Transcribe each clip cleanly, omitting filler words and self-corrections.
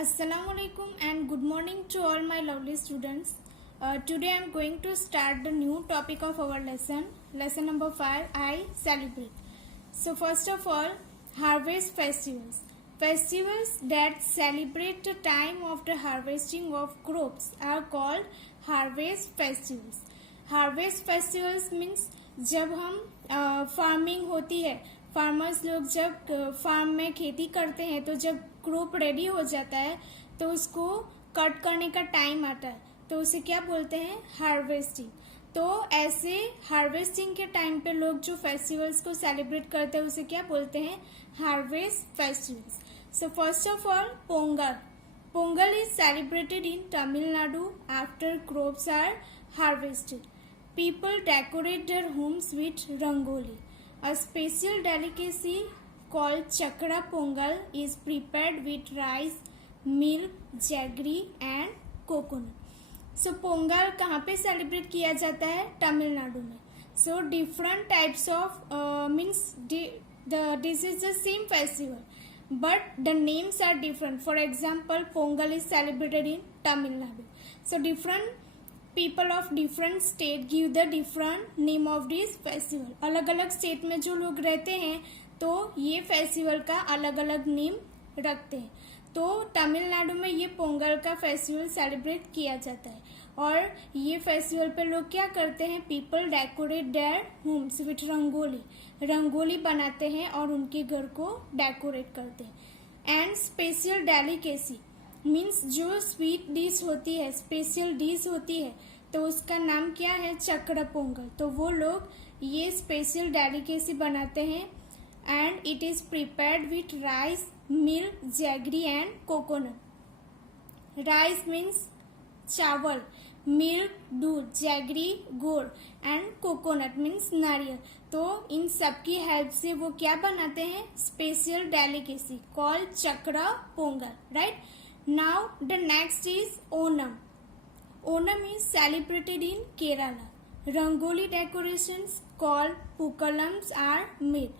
Assalamualaikum and good morning to all my lovely students. Today I am going to start the new topic of our lesson number 5, I celebrate. So first of all, harvest festivals. Festivals that celebrate the time of the harvesting of crops are called harvest festivals. Harvest festivals means जब हम farming होती है, farmers लोग जब farm में खेती करते हैं तो जब क्रॉप रेडी हो जाता है तो उसको कट करने का टाइम आता है तो उसे क्या बोलते हैं, हार्वेस्टिंग. तो ऐसे हार्वेस्टिंग के टाइम पे लोग जो फेस्टिवल्स को सेलिब्रेट करते हैं उसे क्या बोलते हैं, harvest festivals. So first of all Pongal. Pongal is celebrated in Tamil Nadu after crops are harvested. People decorate their homes with rangoli. A special delicacy called Chakra Pongal is prepared with rice, milk, jaggery and coconut. So Pongal कहाँ पे celebrate किया जाता है, तमिलनाडु में. So different types of means this is the same festival but the names are different. For example, Pongal is celebrated in Tamil Nadu. So different people of different state give the different name of this festival. अलग अलग state में जो लोग रहते हैं तो ये festival का अलग अलग नेम रखते हैं. तो तमिलनाडु में ये पोंगल का फेस्टिवल सेलिब्रेट किया जाता है और ये फेस्टिवल पे लोग क्या करते हैं, people decorate their homes with rangoli. Rangoli बनाते हैं और उनके घर को डेकोरेट करते हैं. एंड स्पेशल डेलिकेसी मीन्स जो स्वीट डिश होती है, स्पेशल डिश होती है तो उसका नाम क्या है, चक्र पोंगल. तो वो लोग ये स्पेशल डेलिकेसी बनाते हैं and it is prepared with rice, milk, jaggery and coconut. Rice means चावल, मिल्क दूध, जैगरी गुड़ एंड कोकोनट मीन्स नारियल. तो इन सब की हेल्प से वो क्या बनाते हैं, स्पेशल डेलिकेसी कॉल्ड चक्र Pongal. Right. Now the next is Onam. Onam is celebrated in Kerala. Rangoli decorations called Pookalams are made.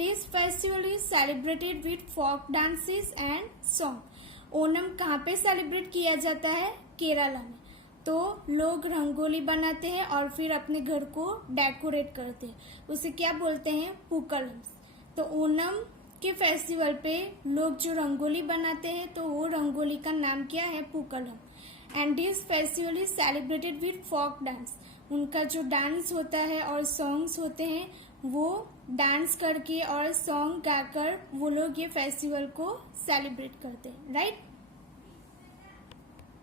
This festival is celebrated with folk dances and song. Onam कहाँ पे सेलिब्रेट किया जाता है, केरला में. तो लोग रंगोली बनाते हैं और फिर अपने घर को डेकोरेट करते हैं, उसे क्या बोलते हैं, पूकलम्स. तो ओनम के फेस्टिवल पे लोग जो रंगोली बनाते हैं तो वो रंगोली का नाम क्या है, Pookalam. And this festival is celebrated with folk dance. उनका जो डांस होता है और सॉन्ग्स होते हैं वो डांस करके और सॉन्ग गाकर वो लोग ये फेस्टिवल को सेलिब्रेट करते हैं. Right.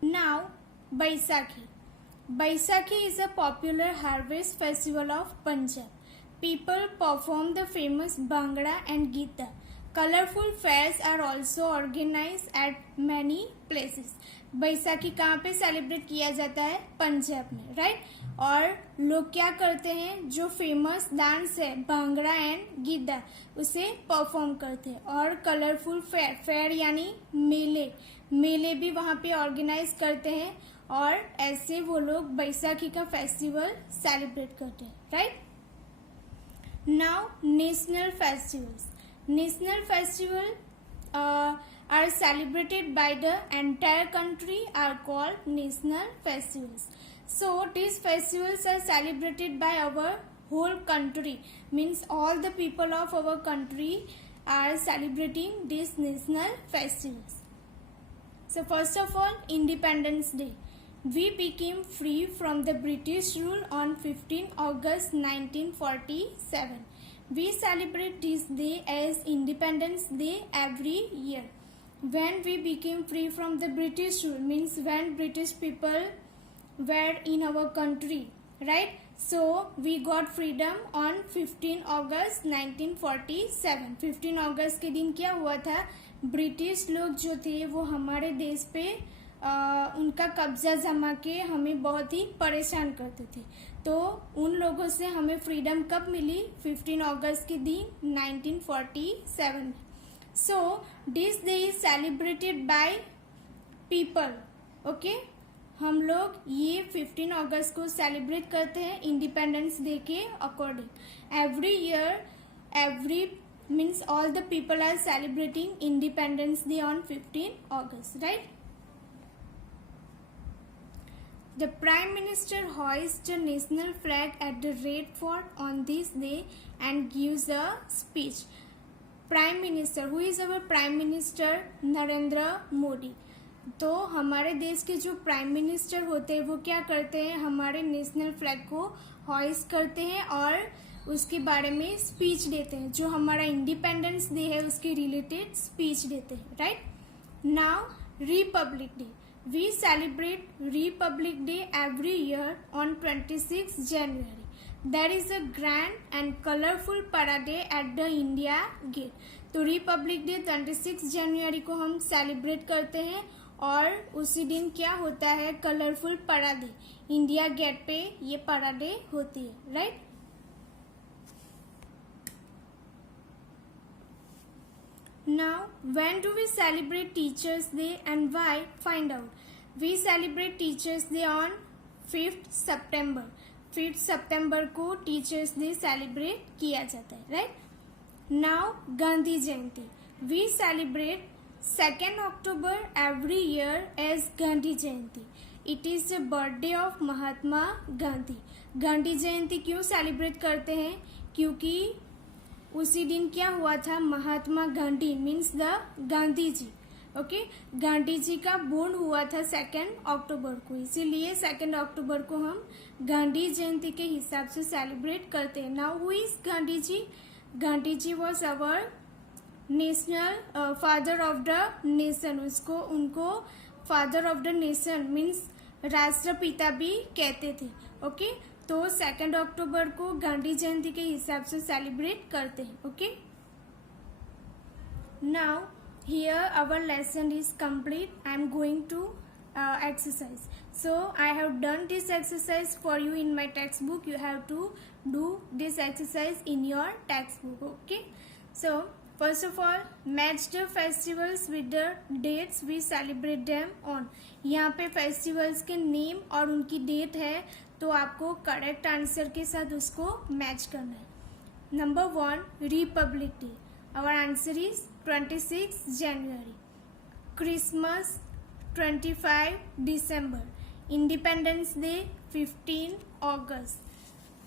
Now Baisakhi. Baisakhi is a popular harvest festival of Punjab. People perform the famous Bhangra and Gita. Colorful fairs are also organized at many places. Baisakhi कहाँ पे सेलिब्रेट किया जाता है, पंजाब में. राइट. और लोग क्या करते हैं, जो फेमस डांस है भांगड़ा एंड गिद्दा उसे परफॉर्म करते हैं. और कलरफुल फेयर, फेयर यानी मेले भी वहाँ पे ऑर्गेनाइज करते हैं और ऐसे वो लोग बैसाखी का फेस्टिवल सेलिब्रेट करते हैं. Right. Now national festivals. National festivals are celebrated by the entire country are called national festivals. So these festivals are celebrated by our whole country. Means all the people of our country are celebrating these national festivals. So first of all, Independence Day. We became free from the British rule on 15 August 1947. We celebrate this day as Independence Day every year. When we became free from the British rule means when British people were in our country, right? So we got freedom on 15 August 1947. 15 अगस्त के दिन क्या हुआ था, British लोग जो थे वो हमारे देश पे उनका कब्जा जमा के हमें बहुत ही परेशान करते थे. तो उन लोगों से हमें फ्रीडम कब मिली, 15 अगस्त के दिन 1947 में. So this day is celebrated by people. Okay. हम लोग ये 15 अगस्त को सेलिब्रेट करते हैं इंडिपेंडेंस डे के according. Every year every means all the people are celebrating Independence Day on 15 August, right? The Prime Minister hoists the national flag at the Red Fort on this day and gives a speech. Prime Minister, who is our Prime Minister? Narendra Modi. तो हमारे देश के जो prime minister होते हैं वो क्या करते हैं, हमारे नेशनल फ्लैग को हॉइस्ट करते हैं और उसके बारे में स्पीच देते हैं, जो हमारा इंडिपेंडेंस डे है उसके रिलेटेड स्पीच देते हैं, right. Now Republic Day. We celebrate Republic Day every year on 26 January. There is a grand and colorful parade at the India Gate. तो रिपब्लिक डे 26 जनवरी को हम सेलिब्रेट करते हैं और उसी दिन क्या होता है, कलरफुल पराडे इंडिया गेट पे ये पराडे होती है, right. Now when do we celebrate teachers day and why, find out. We celebrate teachers day on 5th September. 5th September को टीचर्स डे सेलिब्रेट किया जाता है, right. Now Gandhi Jayanti. We celebrate 2nd October every year as Gandhi Jayanti. It is the birthday of Mahatma Gandhi. Gandhi Jayanti क्यों celebrate करते हैं, क्योंकि उसी दिन क्या हुआ था, Mahatma Gandhi means the Gandhi ji, okay, Gandhi ji का बोर्न हुआ था 2nd October को, इसीलिए 2nd October को हम गांधी जयंती के हिसाब से सेलिब्रेट करते हैं. Now who is Gandhi ji? Gandhi ji was our national father of the nation. उनको father of the nation means राष्ट्रपिता भी कहते थे, ओके. तो 2nd October को गांधी जयंती के हिसाब से सेलिब्रेट करते हैं, okay. Now here our lesson is complete. I am going to exercise. So I have done this exercise for you in my textbook. You have to do this exercise in your textbook, okay. So first of all, match the festivals with the dates we celebrate them on. यहाँ पे festivals के name और उनकी date है, तो आपको correct answer के साथ उसको मैच करना है. Number 1, Republic day. Our answer is 26 January. Christmas 25 December. Independence Day 15 August.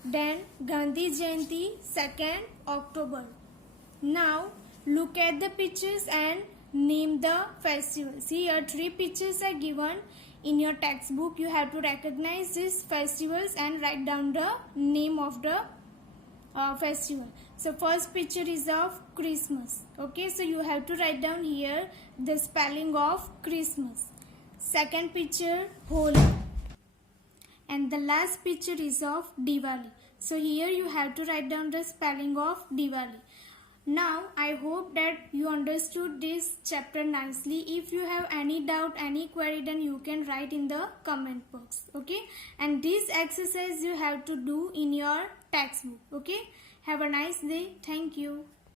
Then Gandhi Jayanti 2nd October. Now look at the pictures and name the festivals. Here 3 pictures are given in your textbook. You have to recognize these festivals and write down the name of the festival. So first picture is of Christmas, okay, so you have to write down here the spelling of Christmas. Second picture, Holi, and the last picture is of Diwali. So here you have to write down the spelling of Diwali. Now I hope that you understood this chapter nicely. If you have any doubt, any query, then you can write in the comment box, okay. And this exercise you have to do in your textbook, okay. Have a nice day. Thank you.